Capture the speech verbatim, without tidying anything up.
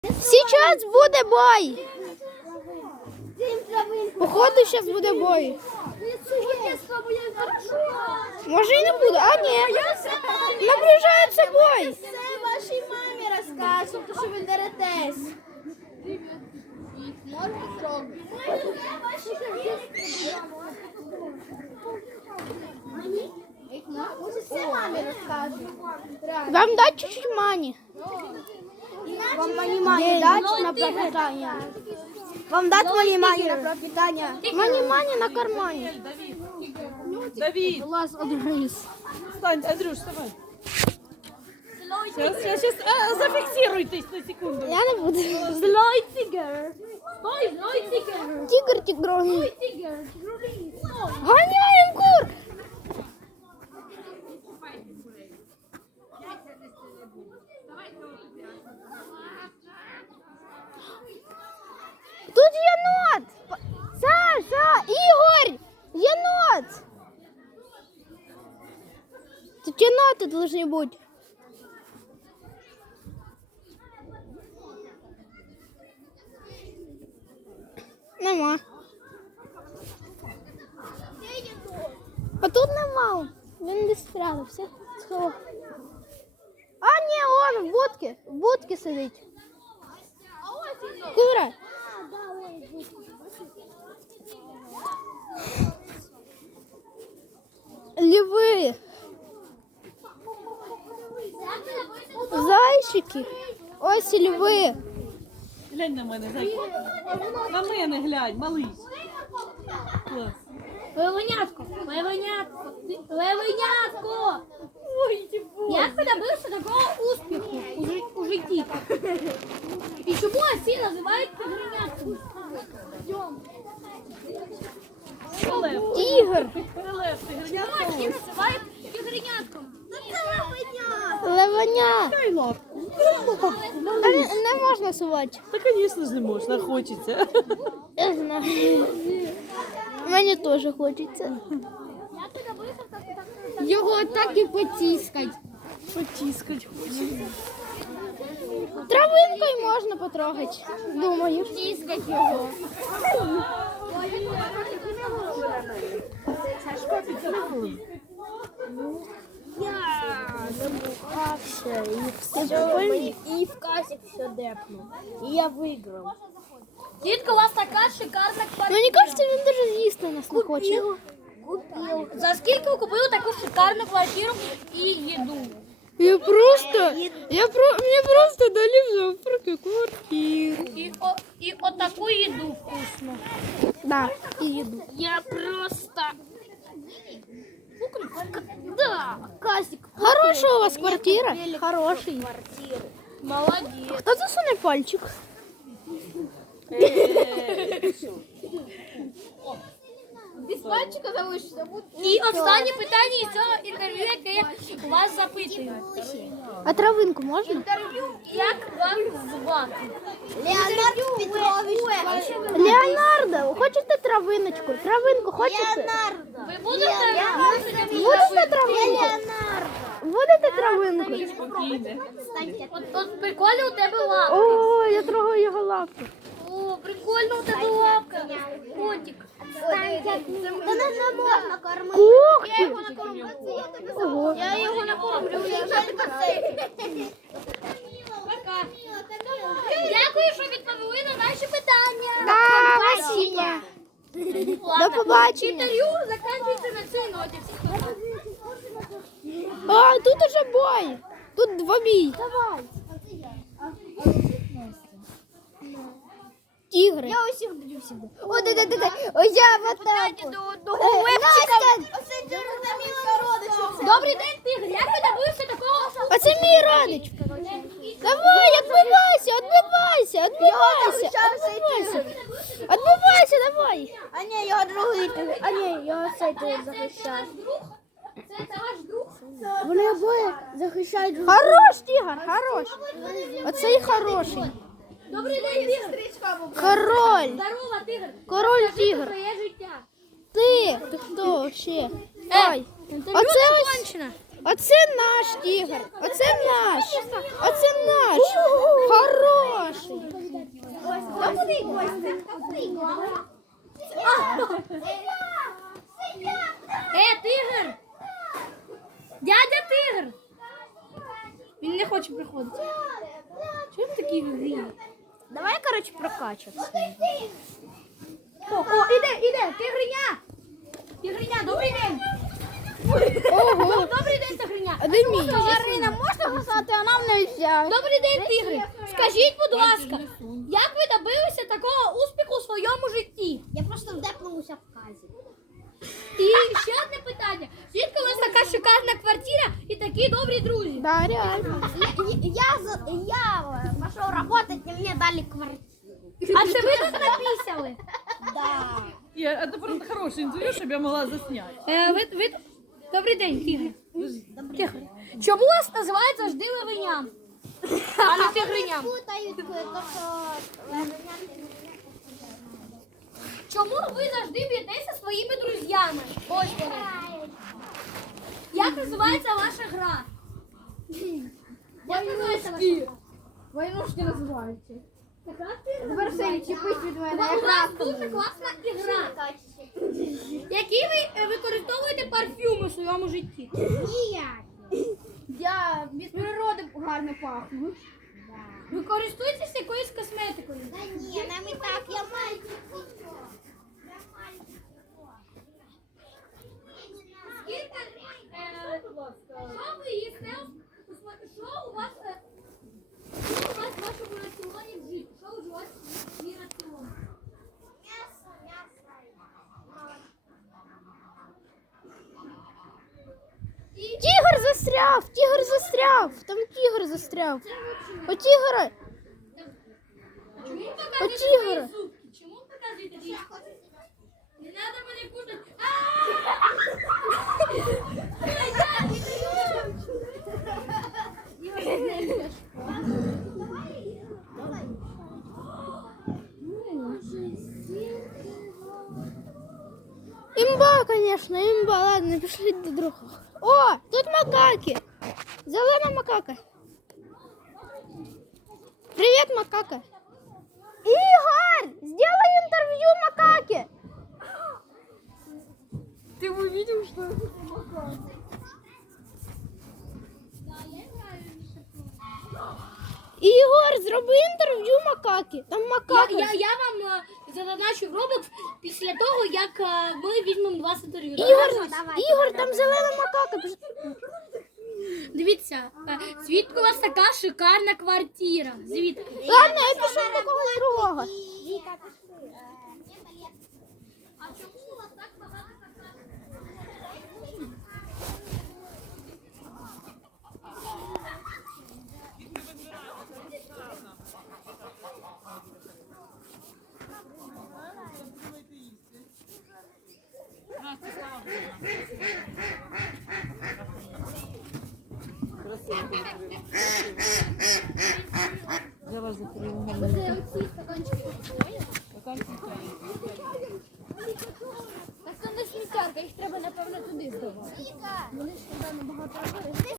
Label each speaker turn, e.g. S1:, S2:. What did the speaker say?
S1: Сейчас буде бой. Походу, зараз буде бой. Може і не буде. А, ні. Наближається бой.
S2: Це вашій мамі розкажу, тому що ви деретесь. Все мамі розкажу.
S1: Вам дать чуть-чуть мані.
S2: Вам мані дать на пропитання? Вам дать мані мані на пропитання?
S1: Мані-мані на кармані.
S3: Давид,
S1: Лаз одгриз.
S3: встань, Андрюш, вставай. Сейчас, сейчас, сейчас, а, зафиксируйтесь на секунду.
S1: Я не буду.
S2: Злой тигр. Стой, злой тигр.
S1: Тигр тигроний.
S2: Тигр.
S1: Гоняем кур. Тут енот. Саша, Игорь, енот. Тут еноты должны быть. Нема. А тут нема. Він десь спрятався. Сховав. А, ні, он в будці. В будці сидить. Кура. Льви. Зайчики. Ось льви.
S3: Глянь на мене, зайка. На мене глянь, малий. Клас.
S2: Левенятко, левенятко, левенятко. Ой, як ви добився такого успіху у, жи- у житті? І чому всі називають тигренятком?
S3: Лев.
S1: Тігр.
S3: Лев, ти глянь.
S2: Чому всі називають тигренятком?
S1: Левеня.
S3: Дай лапку.
S1: А не, не можна сувати.
S3: Та, звісно ж, не можна, хочеться.
S1: Я знаю. Мені теж хочеться.
S2: Як ви добився такого?
S1: Його так і потіскать.
S3: Потіскать хочеться.
S1: Травинкою можна потрогати. Думаю. Тіскать його.
S2: Я забухався і все, і в касі все депнув. І я виграв. Дітка, у вас така шикарна квартира.
S1: Мені кажеться, він дуже з'їсти нас не хоче.
S2: Купив. За скільки ви купили таку шикарну квартиру і їду?
S1: Я просто, я про, мені просто дали в зоопарку квартиру.
S2: І, о, і отаку їду вкусну.
S1: Да, і їду.
S2: Я просто... Да, Казик.
S1: Хороша у вас квартира? Хороший.
S2: Молодец.
S1: Хто засуне пальчик?
S2: Без пальчика залишиться. І останнє питання із цього інтерв'ю, яке я у вас запитую.
S1: А травинку можна?
S2: Інтерв'ю, як вам звати? Леонард Петрович.
S1: Леонардо, хочете травиночку? Травинку хочете?
S2: Ви будете?
S1: Будете травинку? Будете травинку?
S2: От, от прикольно у тебе лапка.
S1: О, я трогаю його лапку.
S2: О, прикольно у тебе лапка. Котик. Та не можна кормити.
S1: Ух
S2: Я
S1: ти!
S2: його накормлю.
S1: Ого.
S2: Я його накормлю. Пока. Дякую, що відповіли на наші питання.
S1: Да, спасибо.
S2: Ладно.
S1: До побачення.
S2: Інтерв'ю закінчується на цій ноті.
S1: А, тут уже бой. Тут двобій.
S2: Давай.
S1: Тігри.
S2: Я усіх б'ю сюди.
S1: О, да, да, да, да. О, я вот так.
S2: До одного
S1: Настя!
S2: Добрий день, тигр. Як ви добилися такого?
S1: А це мій родич. Давай, відбивайся, відбивайся, відбивайся, відбивайся. Відбивайся, давай.
S2: А ні, його другий тигр. А ні, його цей тигр захищає. Це ваш друг?
S1: Вони обоє захищають. Хорош, тигр, хорош. Оцей хороший.
S2: Добрий день, тигр.
S1: Король.
S2: Здорово, тигр.
S1: Король
S2: Скажи
S1: тигр.
S2: про своє життя.
S1: Ти, ти хто ще? Ой.
S2: Інтерв'ю
S1: Оце ось.
S2: закінчено.
S1: Оце наш тігр. Оце наш. Оце наш. Хороший.
S2: Е, тигр! Дядя тигр! Він не хоче приходити. Чому він такий грій?
S1: Давай, коротше, прокачатися.
S2: О, о, іде, іде, тигриня! Тигриня, добрий день!
S1: Ого.
S2: Добрий день, тигриня!
S1: А де мій?
S2: Марина, можна писати, а нам не взяв. Добрий день, тигри! Скажіть, будь ласка, як ви добилися такого успіху у своєму житті?
S4: Я просто вдепнулася в казі.
S2: І ще одне питання. Звідки у вас така шикарна квартира і такі добрі друзі?
S1: Да, реально.
S4: Я, я, за- я э, пошел работать, и мне дали квартиру.
S2: А це ви тут написали?
S4: Да.
S3: Я, это просто хорошее интервью, чтобы я могла заснять.
S2: Е, ви, ви... Добрий день, тигри. Тихо. Чому вас називають завжди левеням? А не тигриням?
S4: Путают то, что...
S2: Чому ви завжди б'єтеся своїми друзями? Ось вони. Як називається ваша гра? Як називається ваша гра?
S1: Войнушки називаються.
S2: Така ти?
S1: Тепер все відчепись від мене.
S2: У вас дуже класна ігра. Які ви е, використовуєте парфюми в своєму житті?
S4: Ніякі.
S1: Я від природи гарно пахну.
S2: Ви користуєтесь якоюсь косметикою?
S4: Да ні, нам і так, я мальчик.
S2: Скільки, е, що ви їсте? Що у вас, е, що у вас в вашому раціоні в житті? Що у вас в мій раціон?
S4: М'ясо, м'ясо.
S1: Тігр застряв, тігр застряв. Там тігр застряв. О, тігра.
S2: Чому
S1: О,
S2: показуєте
S1: тігр.
S2: свої зубки? Чому показуєте свої зубки? Не треба мене кушати.
S1: Імба, конечно, імба. Ладно, пішли до другого. О, тут макаки. Зелена макака. Привет, макака. Игорь, сделай интервью макаке.
S3: Ты увидел, что...
S1: Ігор, зроби інтерв'ю макаки. Там
S2: Я,
S1: макака.
S2: я, я вам е, задоначу в Roblox після того, як е, ми візьмемо вас інтерв'ю.
S1: Ігор, Ігор, там зелена макака. Пиш-
S2: Дивіться, е, звідки у вас така шикарна квартира? Звідки?
S1: Ладно, я пішов до когось другого.
S4: Віка, пішли. Е, Мені лет.
S2: А чому у вас так багато какашок?
S3: Я вас закрою.
S1: Так це не сміттярка, їх треба, напевно, туди здавати.
S4: Віка.
S1: Вони ж туди набагато.